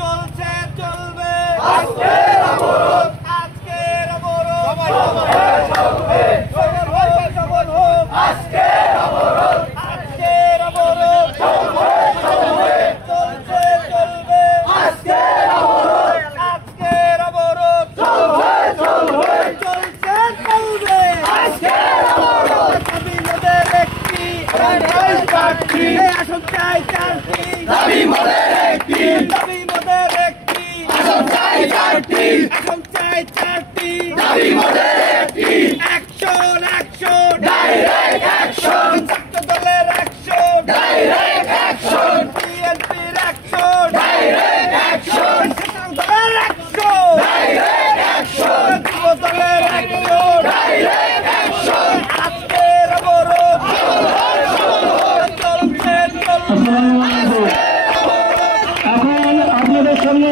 চলছে চলবে আজকের অবরোধ, আজকের অবরোধ আজকের অবরোধ, আজকের অবরোধ চলছে চলবে আজকের অবরোধ, আজকের অবরোধ চলছে চলবে আজকের অবরোধ। দাবি মোদের একটি আসন চাই চারটি, দাবি মোদের একটি, দাবি মোদের একটি আসন চাই চারটি, আসন চাই চারটি, দাবি মোদের একটি। অ্যাকশন অ্যাকশন ডাইরেক্ট অ্যাকশন, ছাত্র দলের অ্যাকশন ডাইরেক্ট অ্যাকশন, বিএনপির অ্যাকশন ডাইরেক্ট অ্যাকশন, দলের অ্যাকশন ডাইরেক্ট অ্যাকশন, যুব দলের অ্যাকশন ডাইরেক্ট অ্যাকশন। আজকের অবরোধ চলছে চলবে। এখন আপনাদের সামনে